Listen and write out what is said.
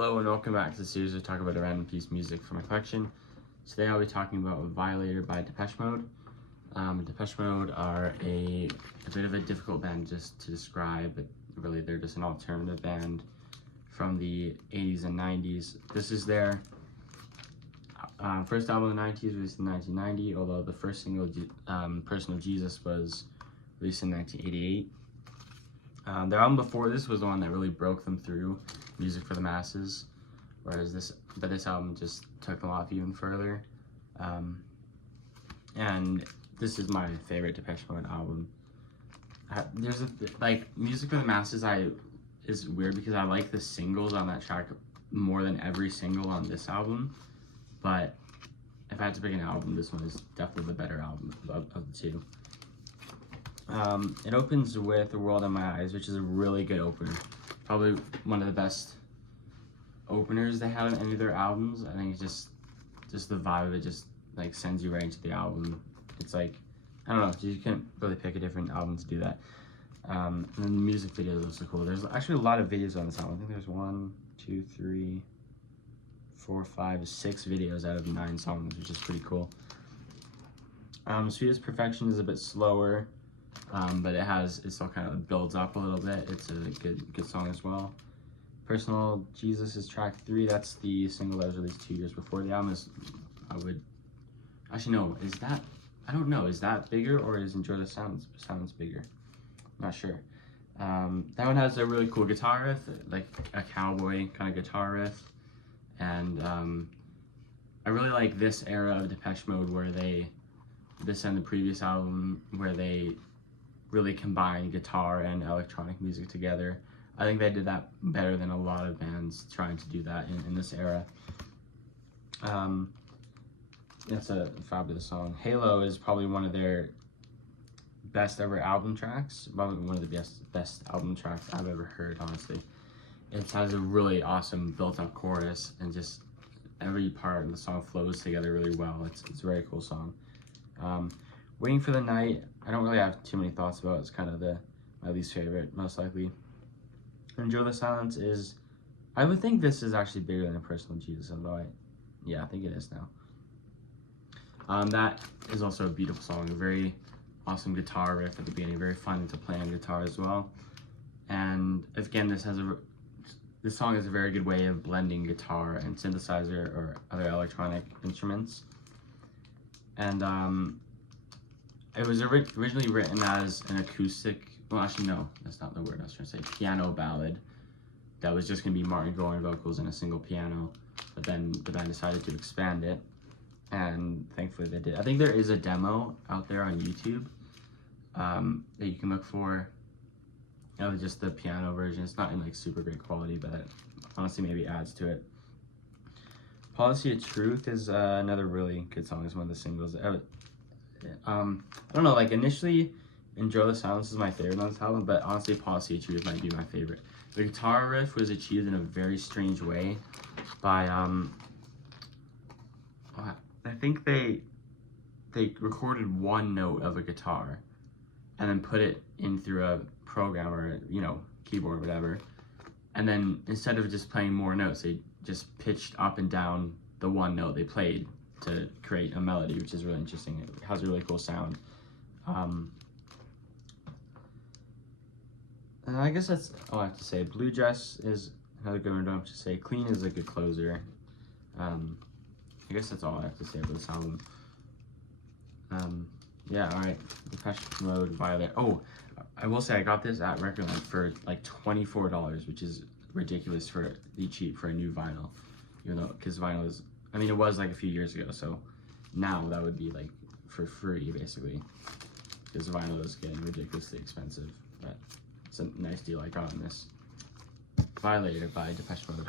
Hello and welcome back to the series where we talk about a random piece of music from my collection. Today I'll be talking about Violator by Depeche Mode. Depeche Mode are a bit of a difficult band just to describe, but really they're just an alternative band from the 80s and 90s. This is their first album in the 90s, released in 1990, although the first single, Person of Jesus, was released in 1988. Their album before this was the one that really broke them through, Music for the Masses, whereas this album just took them off even further. And this is my favorite Depeche Mode album. Music for the Masses is weird because I like the singles on that track more than every single on this album, but if I had to pick an album, this one is definitely the better album of the two. It opens with The World in My Eyes, which is a really good opener. Probably one of the best openers they have in any of their albums. I think it's just the vibe of it just like sends you right into the album. It's like, I don't know, you can't really pick a different album to do that. And then the music video is also cool. There's actually a lot of videos on this album. I think there's 1, 2, 3, 4, 5, 6 videos out of 9 songs, which is pretty cool. Sweet as Perfection is a bit slower. But it still kind of builds up a little bit. It's a good song as well. Personal Jesus is track 3. That's the single that was released 2 years before. The album is, I don't know, is that bigger or is Enjoy the Sounds bigger? I'm not sure. That one has a really cool guitar riff, like a cowboy kind of guitar riff. And I really like this era of Depeche Mode where this and the previous album, where they really combine guitar and electronic music together. I think they did that better than a lot of bands trying to do that in this era. That's a fabulous song. Halo is probably one of their best ever album tracks. Probably one of the best album tracks I've ever heard, honestly. It has a really awesome built-up chorus, and just every part of the song flows together really well. It's a very cool song. Waiting for the Night, I don't really have too many thoughts about. It's kind of my least favorite, most likely. Enjoy the Silence is, I would think this is actually bigger than A Personal Jesus, although I think it is now. That is also a beautiful song, a very awesome guitar riff at the beginning, very fun to play on guitar as well. And again, this song is a very good way of blending guitar and synthesizer or other electronic instruments. And it was originally written as an acoustic, well actually no, that's not the word I was trying to say, piano ballad that was just going to be Martin Gore vocals and a single piano, but then the band decided to expand it, and thankfully they did. I think there is a demo out there on YouTube that you can look for, just the piano version. It's not in like super great quality, but it honestly maybe adds to it. Policy of Truth is another really good song. It's one of the singles. I don't know, like initially Enjoy the Silence is my favorite on this album, but honestly Policy of Truth might be my favorite. The guitar riff was achieved in a very strange way by I think they recorded one note of a guitar and then put it in through a program or keyboard or whatever, and then instead of just playing more notes, they just pitched up and down the one note they played to create a melody, which is really interesting. It has a really cool sound. And I guess that's all I have to say. Blue Dress is another good one. I don't have to say. Clean is a good closer. I guess that's all I have to say about this album. Yeah, alright. Depeche Mode, Violator. Oh, I will say I got this at Recordland for like $24, which is ridiculous for a new vinyl. Even though, because vinyl is, it was like a few years ago, so now that would be like for free basically, because vinyl is getting ridiculously expensive. But it's a nice deal I got on this. Violator by Depeche Mode.